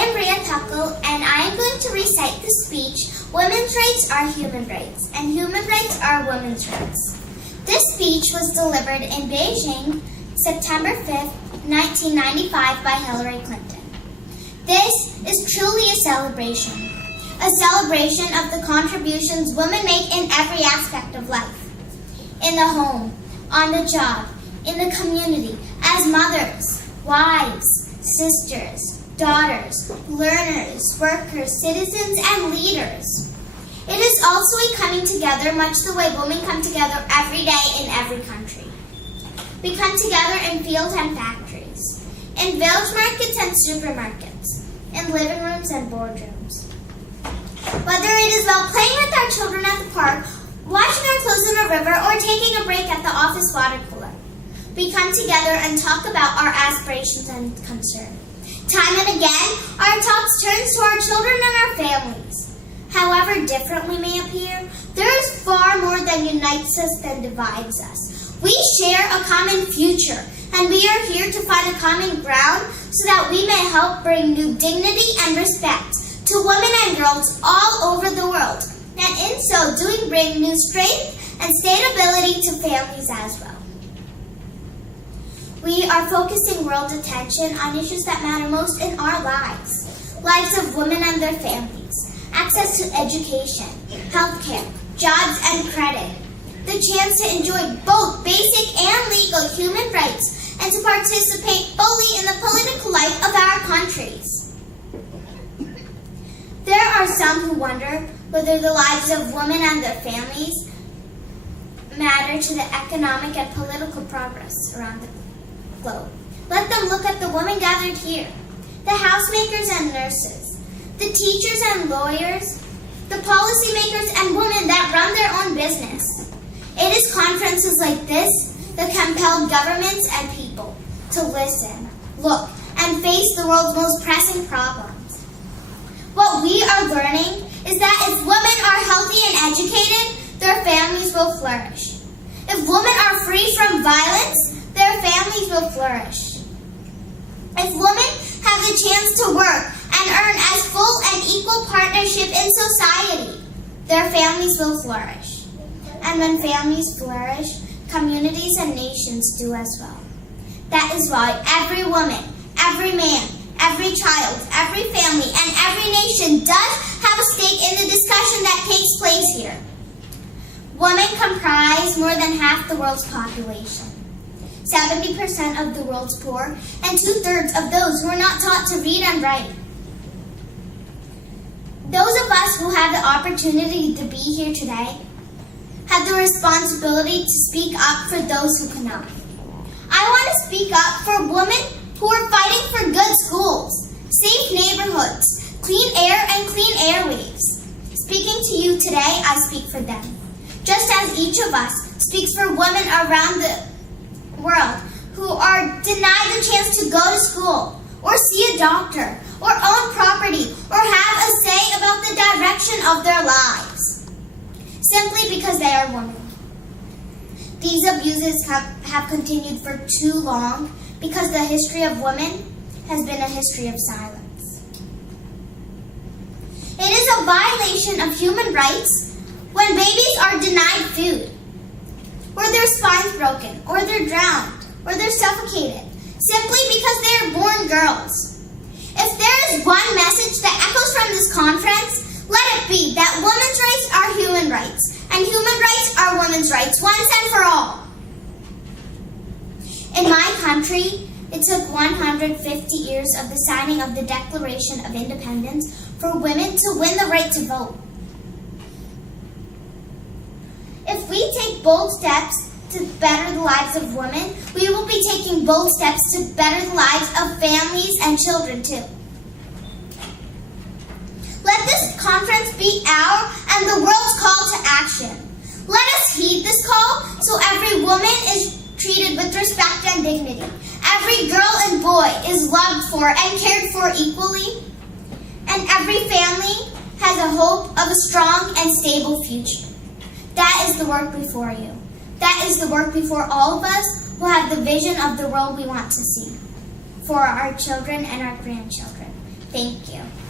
am RheaThakkal, and I am going to recite the speech, Women's Rights Are Human Rights, and Human Rights Are Women's Rights. This speech was delivered in Beijing, September 5th, 1995 by Hillary Clinton. This is truly a celebration of the contributions women make in every aspect of life. In the home, on the job, in the community, as mothers, wives, sisters, daughters, learners, workers, citizens, and leaders. It is also a coming together much the way women come together every day in every country. We come together in fields and factories, in village markets and supermarkets, in living rooms and boardrooms. Whether it is while playing with our children at the park, washing our clothes in a river, or taking a break at the office water cooler, we come together and talk about our aspirations and concerns. Time and again, our talks turn to our children and our families. However different we may appear, there is far more that unites us than divides us. We share a common future, and we are here to find a common ground so that we may help bring new dignity and respect to women and girls all over the world, and in so doing bring new strength and stability to families as well. We are focusing world attention on issues that matter most in our lives. Lives of women and their families, access to education, healthcare, jobs and credit, the chance to enjoy both basic and legal human rights, and to participate fully in the political life of our countries. There are some who wonder whether the lives of women and their families matter to the economic and political progress around the globe. Let them look at the women gathered here, the housemakers and nurses, the teachers and lawyers, the policymakers and women that run their own business. It is conferences like this that compel governments and people to listen, look, and face the world's most pressing problems. What we are learning is that if women are healthy and educated, their families will flourish. If women are free from violence, their families will flourish. If women have the chance to work and earn as full and equal partnership in society, their families will flourish. And when families flourish, communities and nations do as well. That is why every woman, every man, every child, every family, and every nation does have a stake in the discussion that takes place here. Women comprise more than half the world's population. 70% of the world's poor, and 2/3 of those who are not taught to read and write. Those of us who have the opportunity to be here today have the responsibility to speak up for those who cannot. I want to speak up for women who are fighting for good schools, safe neighborhoods, clean air, and clean airwaves. Speaking to you today, I speak for them. Just as each of us speaks for women around the world who are denied the chance to go to school, or see a doctor, or own property, or have a say about the direction of their lives, simply because they are women. These abuses have continued for too long because the history of women has been a history of silence. It is a violation of human rights when babies are denied food, or their spines broken, or they're drowned, or they're suffocated, simply because they are born girls. If there is one message that echoes from this conference, let it be that women's rights are human rights, and human rights are women's rights, once and for all. In my country, it took 150 years of the signing of the Declaration of Independence for women to win the right to vote. If we take bold steps to better the lives of women, we will be taking bold steps to better the lives of families and children too. Let this conference be our and the world's call to action. Let us heed this call so every woman is treated with respect and dignity. Every girl and boy is loved for and cared for equally. And every family has a hope of a strong and stable future. That is the work before you. That is the work before all of us who have the vision of the world we want to see for our children and our grandchildren. Thank you.